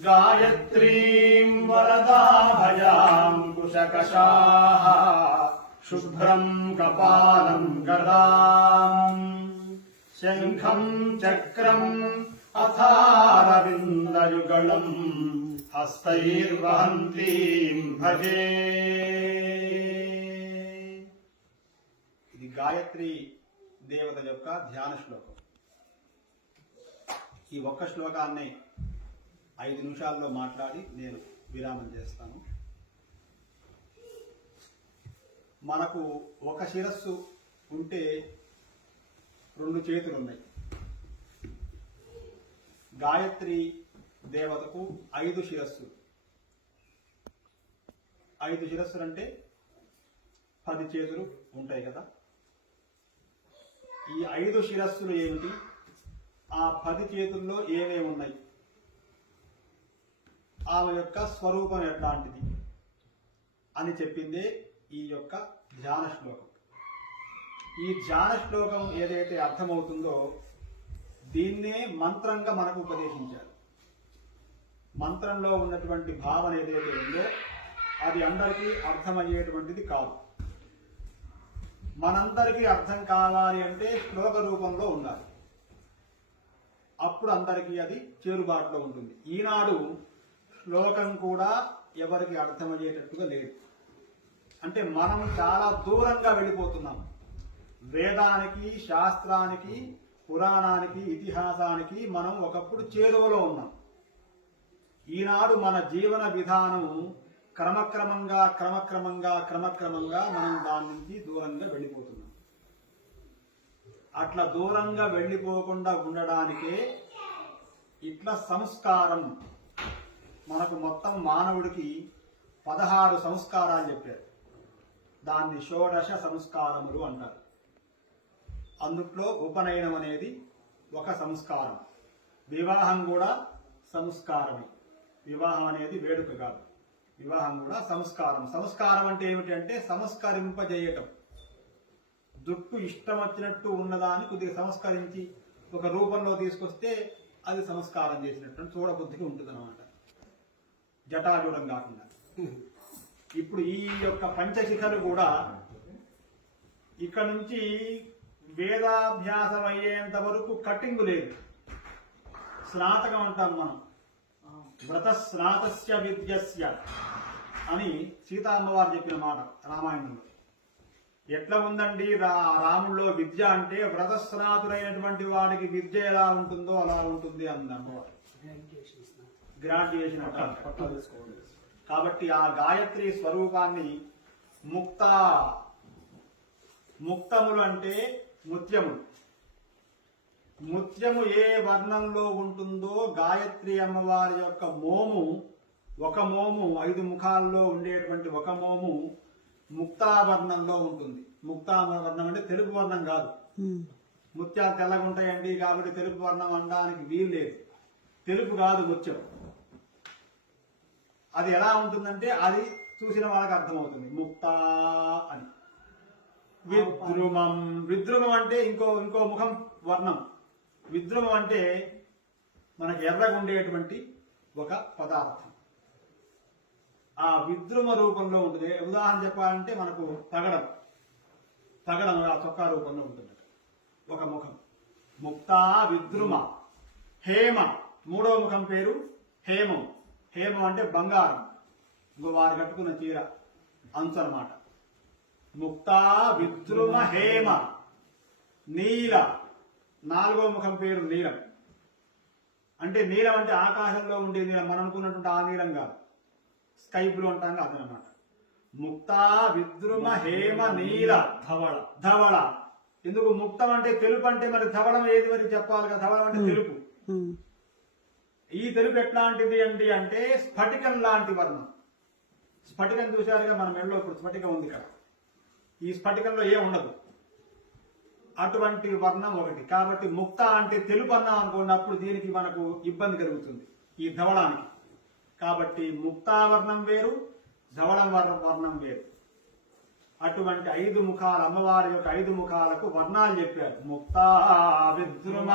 गायत्रीं वरदाभयाङ्कुशकषाः शुभ्रं कपालं गदाम् शङ्खं चक्रम् अथारविन्दयुगलम् हस्तैर्वहन्तीं भजे ఇది గాయత్రి దేవత యొక్క ధ్యాన శ్లోకం ఈ ఒక్క శ్లోకాన్ని ఐదు నిమిషాల్లో మాట్లాడి నేను విరామం చేస్తాను. మనకు ఒక శిరస్సు ఉంటే రెండు చేతులు ఉన్నాయి గాయత్రి దేవతకు ఐదు శిరస్సులు ఐదు శిరస్సులు అంటే పది చేతులు ఉంటాయి కదా. ఈ ఐదు శిరస్సులు ఏమిటి? ఆ పది చేతుల్లో ఏమేమి ఉన్నాయి ఆమె యొక్క స్వరూపం ఎట్లాంటిది? అని చెప్పిందే ఈ యొక్క ధ్యాన శ్లోకం. ఈ ధ్యాన శ్లోకం ఏదైతే అర్థమవుతుందో దీన్నే మంత్రంగా మనకు ఉపదేశించారు. మంత్రంలో ఉన్నటువంటి భావన ఏదైతే ఉందో అది అందరికీ అర్థమయ్యేటువంటిది కాదు. మనందరికీ అర్థం కావాలి అంటే శ్లోక రూపంలో ఉండాలి. అప్పుడు అందరికీ అది చేరుబాటులో ఉంటుంది. ఈనాడు శ్లోకం కూడా ఎవరికి అర్థమయ్యేటట్టుగా లేదు. అంటే మనం చాలా దూరంగా వెళ్ళిపోతున్నాం. వేదానికి శాస్త్రానికి పురాణానికి ఇతిహాసానికి మనం ఒకప్పుడు చేరువలో ఉన్నాం. ఈనాడు మన జీవన విధానం క్రమక్రమంగా క్రమక్రమంగా క్రమక్రమంగా మనం దాని నుంచి దూరంగా వెళ్ళిపోతున్నాం. అట్లా దూరంగా వెళ్ళిపోకుండా ఉండడానికే ఇట్లా సంస్కారం మనకు మొత్తం మానవుడికి పదహారు సంస్కారాలు చెప్పారు. దాన్ని షోడశ సంస్కారములు అంటారు. అందుట్లో ఉపనయనం అనేది ఒక సంస్కారం. వివాహం కూడా సంస్కారమే. వివాహం అనేది వేడుక కాదు. వివాహం కూడా సంస్కారం. సంస్కారం అంటే ఏమిటంటే సంస్కరింపజేయటం. జుట్టు ఇష్టం వచ్చినట్టు ఉన్నదాన్ని కొద్దిగా సంస్కరించి ఒక రూపంలో తీసుకొస్తే అది సంస్కారం చేసినట్టు అని చూడబుద్ధిగా ఉంటుంది అనమాట జటాజూడం కాకుండా ఇప్పుడు ఈ యొక్క పంచశిఖలు కూడా ఇక్కడ నుంచి వేదాభ్యాసం అయ్యేంత వరకు కటింగ్ లేదు. స్నాతకం అంటాం మనం. వ్రత స్నాతస్య విద్యస్య అని సీతా అమ్మవారు చెప్పిన మాట రామాయణంలో. ఎట్లా ఉందండి? రా రాముల్లో విద్య అంటే వ్రతస్నాతుడైనటువంటి వాడికి విద్య ఎలా ఉంటుందో అలా ఉంటుంది అంది అమ్మవారు గ్రాడ్యుయేషన్ అంటారు కాబట్టి ఆ గాయత్రి స్వరూపాన్ని ముక్త ముక్తములు అంటే ముత్యములు ముత్యము ఏ వర్ణంలో ఉంటుందో గాయత్రి అమ్మవారి యొక్క మోము ఒక మోము ఐదు ముఖాల్లో ఉండేటువంటి ఒక మోము ముక్తావర్ణంలో ఉంటుంది. ముక్తావర్ణం అంటే తెలుపు వర్ణం కాదు. ముత్యాలు తెల్లగా ఉంటాయండి కాబట్టి తెలుపు వర్ణం అనడానికి వీలు లేదు. తెలుపు కాదు ముత్యం. అది ఎలా ఉంటుందంటే అది చూసిన వాళ్ళకి అర్థమవుతుంది. ముక్త అని. విద్రుమం. విద్రుమం అంటే ఇంకో ఇంకో ముఖం వర్ణం. విద్రుమం అంటే మనకి ఎర్రగా ఉండేటువంటి ఒక పదార్థం. ఆ విద్రుమ రూపంలో ఉంటుంది. ఉదాహరణ చెప్పాలంటే మనకు తగడం. తగడం ఆ చొక్కా రూపంలో ఉంటుంది. ఒక ముఖం. ముక్తా విద్రుమ. హేమ. మూడవ ముఖం పేరు హేమం. హేమం అంటే బంగారం. ఇంకో వారు కట్టుకున్న చీర. అంచు అన్నమాట ముక్తా విద్రుమ హేమ. నీల. నాలుగో ముఖం పేరు నీలం. అంటే నీలం అంటే ఆకాశంలో ఉండే నీలం. మనం అనుకున్నటువంటి ఆ నీలం కాదు. స్కై బ్లూ అంటాం అదనమాట. ముక్తా విద్రుమ హేమ నీల. ధవళ. ధవళ. ఎందుకు ముక్తం అంటే తెలుపు అంటే మరి ధవళం ఏది మరి చెప్పాలి కదా? ధవళం అంటే తెలుపు. ఈ తెలుపు ఎట్లాంటిది అండి అంటే స్ఫటికం లాంటి వర్ణం. స్ఫటికం చూశారుగా మన మెడలో ఇప్పుడు స్ఫటికం ఉంది కదా ఈ స్ఫటికంలో ఏ ఉండదు. అటువంటి వర్ణం ఒకటి. కాబట్టి ముక్త అంటే తెలుపు అన్నాం అనుకున్నప్పుడు దీనికి మనకు ఇబ్బంది కలుగుతుంది ఈ ధవళానికి. కాబట్టి ముక్తావర్ణం వేరు ధవళం వర్ణ వర్ణం వేరు. అటువంటి ఐదు ముఖాలు అమ్మవారి యొక్క ఐదు ముఖాలకు వర్ణాలు చెప్పారు. ముక్తా విద్రుమ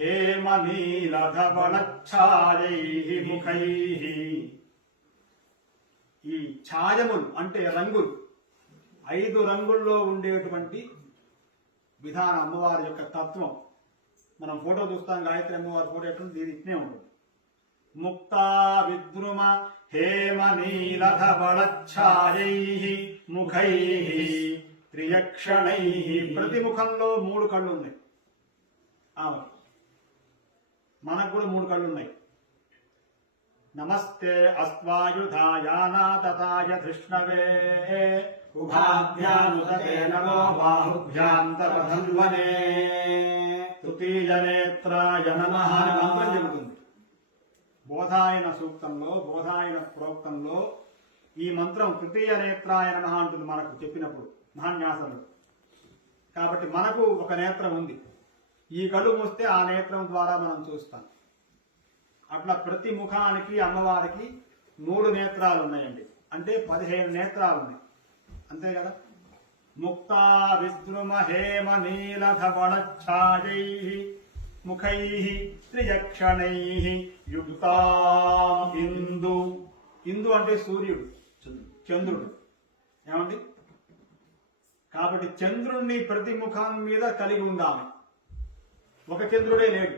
హేమ నీల ఈ ఛాయములు అంటే రంగులు. ఐదు రంగుల్లో ఉండేటువంటి విధాన అమ్మవారి యొక్క తత్వం. మనం ఫోటో చూస్తాం గాయత్రి అమ్మవారి ఫోటో ఎట్లా దీని ఇట్నే ఉంటుంది. ముక్తా విద్రుమ హేమ నీలధవళఛాయై ముఖై. త్రియక్షణై. ప్రతి ముఖంలో మూడు కళ్ళు ఉన్నాయి. ఆమె మనకు కూడా మూడు కళ్ళు ఉన్నాయి. నమస్తే ధృష్ణవే. నమో నమః. అని మంత్రం చెబుతుంది. బోధాయన సూక్తంలో బోధాయన ప్రోక్తంలో ఈ మంత్రం తృతీయ నేత్రాయ నమః అంటుంది మనకు చెప్పినప్పుడు మహాన్యాసంలో. కాబట్టి మనకు ఒక నేత్రం ఉంది. ఈ కళ్ళు మూస్తే ఆ నేత్రం ద్వారా మనం చూస్తాం. అట్లా ప్రతి ముఖానికి అమ్మవారికి మూడు నేత్రాలు ఉన్నాయండి. అంటే పదిహేను నేత్రాలు ఉన్నాయి. అంతే కదా? ముక్తా విద్రుమ హేమ నీలధవళఛాయై ముఖై త్రియక్షణై యుక్తా ఇందు. ఇందు అంటే సూర్యుడు చంద్రుడు. ఏమండి? కాబట్టి చంద్రుణ్ణి ప్రతి ముఖం మీద కలిగి ఉండాలి. ఒక చంద్రుడే లేడు.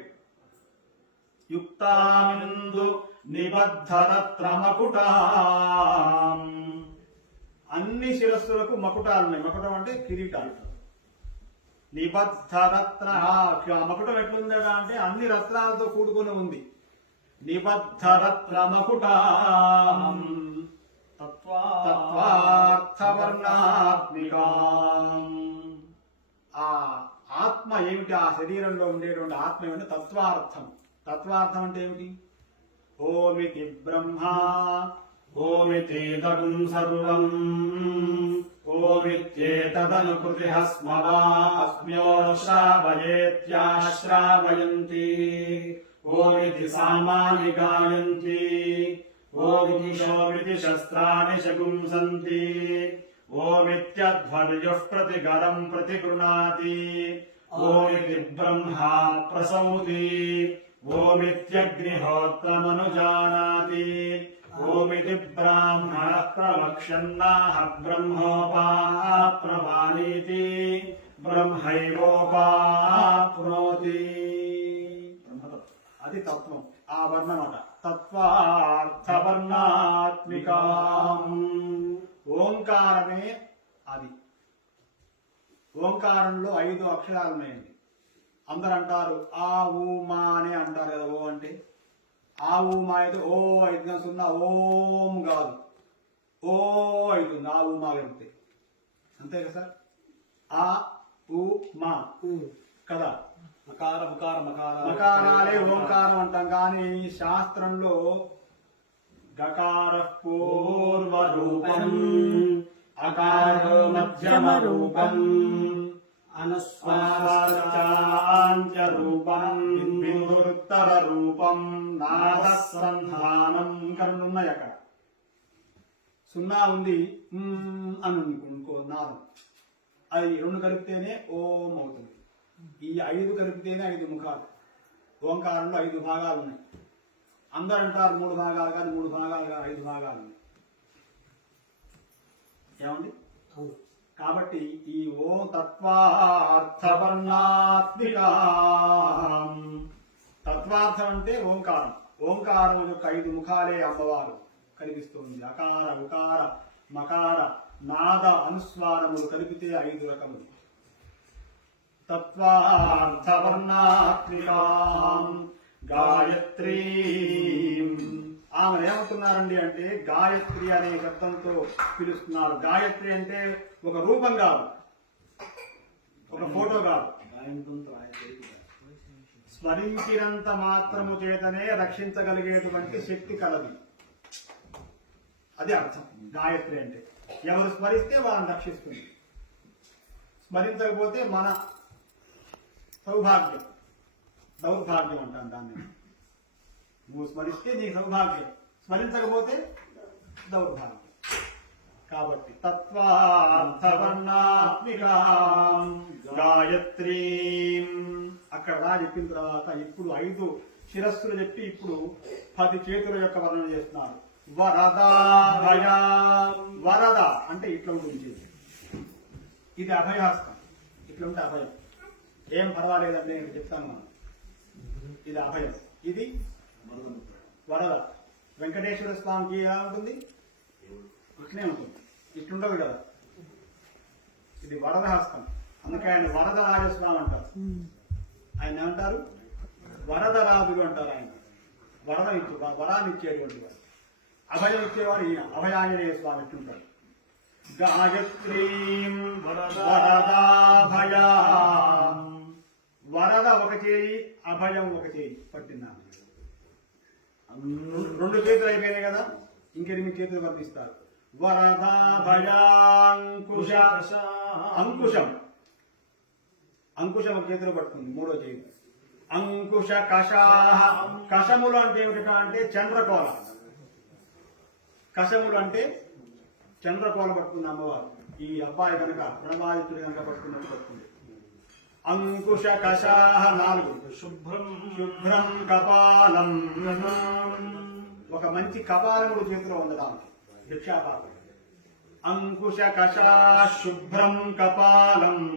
యుక్తామిందు నిబద్ధరత్రమకుటాం అన్ని శిరస్సులకు మకుటాలు ఉన్నాయి. మకుటం అంటే కిరీటాలు. నిబద్ధరత్న ఆ మకుటం ఎట్లుందా అంటే అన్ని రత్నాలతో కూడుకొని ఉంది. నిబద్ధరత్నమకుటాం తత్వార్థవర్ణాత్మికాం. ఆ ఆత్మ ఏమిటి? ఆ శరీరంలో ఉండేటువంటి ఆత్మ ఏమిటి? తత్వార్థం. తత్వార్థం అంటే ఏమిటి? ఓమితి బ్రహ్మ ఓమితేదం సర్వం ఓమిత్యేతదను కృతి హస్మవాస్మ్యోశ్రావయేత్యాశ్రావయంతి ఓమితి సామాని గాయంతి ఓమితి శోమితి శస్త్రాన్ని శగుంసంతి ఓమిత్యధ్వర్యుః ప్రతి గరం ప్రతి గృణాతి ఓమితి బ్రహ్మా ప్రసౌతి ఓమిత్యగ్నిహోత్రమనుజానాతి ఓమితి బ్రాహ్మణ ప్రవక్షన్నాహ బ్రహ్మోపాప్రవాణీతి బ్రహ్మైవోపాప్నోతి. అది తత్వం ఆ వర్ణమాట తత్వార్థవర్ణాత్మికాం. ఓంకారమే అది. ఓంకారంలో ఐదు అక్షరాలు ఉన్నాయండి అందరు అంటారు ఆ ఊ మా అని అంటారు కదా ఓ అంటే? ఆ ఊ మా అయితే ఓ ఐదు సున్నా ఓం కాదు. ఓ ఐదు ఆ ఊ మా కలిపితే అంతే కదా సార్? ఆ ఊ మా. కదా? మకార మకార మకార. మకారాలే ఓంకారం అంటాం కానీ శాస్త్రంలో గకార పూర్వరూపం అకారో మధ్యమ రూపం అనుస్వారాంత్య రూపం బిందురుత్తర రూపం నాద సంధానం కరుణ్ ఉన్నాయి అక్కడ సున్నా ఉంది. మ్ అని ఉంది నాదం అది రెండు కలిపితేనే ఓం అవుతుంది. ఈ ఐదు కలిపితేనే ఐదు ముఖాలు. ఓంకారంలో ఐదు భాగాలు ఉన్నాయి. అందరు అంటారు మూడు భాగాలు కానీ మూడు భాగాలు కాదు ఐదు భాగాలు ఉన్నాయి. ఏమండి. కాబట్టి ఈ ఓ తత్వార్థవర్ణాత్మికాం తత్వార్థం అంటే ఓంకారం. ఓంకారం యొక్క ఐదు ముఖాలే అమ్మవారు. కలిగిస్తుంది అకార ఉకార మకార నాద అనుస్వారములు కలిపితే ఐదు రకములు. తత్వార్థవర్ణాత్మికాం గాయత్రీ ఆమె అంటే గాయత్రి అనే శబ్దంతో పిలుస్తున్నారు. గాయత్రి అంటే ఒక రూపం కాదు. ఒక ఫోటో కాదు. స్మరించినంత మాత్రము చేతనే రక్షించగలిగేటువంటి శక్తి కలది. అది అర్థం. గాయత్రి అంటే ఎవరు స్మరిస్తే వాళ్ళని రక్షిస్తుంది. స్మరించకపోతే మన సౌభాగ్యం దౌర్భాగ్యం అంటాం దాన్ని. నువ్వు స్మరిస్తే నీ సౌభాగ్యం. స్మరించకపోతే దౌర్భాగ్యం. కాబట్టి తత్వార్థవర్ణాత్మికాం గాయత్రీం. అక్కడ రా చెప్పిన తర్వాత ఇప్పుడు ఐదు శిరస్సులు చెప్పి ఇప్పుడు పది చేతుల యొక్క వర్ణన చేస్తున్నారు. వరదాభయ వరద అంటే ఇట్లా ఉంటుంది ఇది అభయహస్తం. ఇట్లా ఉంటే అభయం. ఏం పర్వాలేదండి నేను చెప్తాను. మనం ఇది అభయం. ఇది వరద. వెంకటేశ్వర స్వామికి ఎలా ఉంటుంది ఇట్లే ఉంటుంది. ఇట్లుండదు కదా. ఇది వరద హస్తం. అందుకే ఆయన వరద రాజస్వామి అంటారు. ఆయన ఏమంటారు? వరదరాజులు అంటారు ఆయన. వరద ఇచ్చు వరాన్ని ఇచ్చేటువంటి వాడు అభయం ఇచ్చేవాడు ఈయన. అభయాంజనేయ స్వామి ఇట్లుంటారు గాయత్రీం వరదాభయ. వరద ఒక చేయి అభయం ఒక చేయి పట్టిందా రెండు చేతులు అయిపోయినాయి కదా ఇంకెనిమిది చేతులు వర్తిస్తారు. వరదాభయాంకుశ అంకుశం. అంకుశం ఒక చేతిలో పడుతుంది మూడో చేతి. అంకుశ కషాహ. కషములు అంటే ఏమిటా అంటే చంద్రకోల కషములు అంటే చంద్రకోల పట్టుకుంది అమ్మవారు. ఈ అబ్బాయి కనుక బ్రహ్మాదిత్యుడు కనుక పట్టుకున్నట్టు పట్టుకుంది అంకుశ కషాహ నాలుగు. శుభ్రం శుభ్రం కపాలం. ఒక మంచి కపాలముడు చేతిలో ఉండడానికి భిక్షాపాత్ర అంకుశ కషా శుభ్రం కపాలం.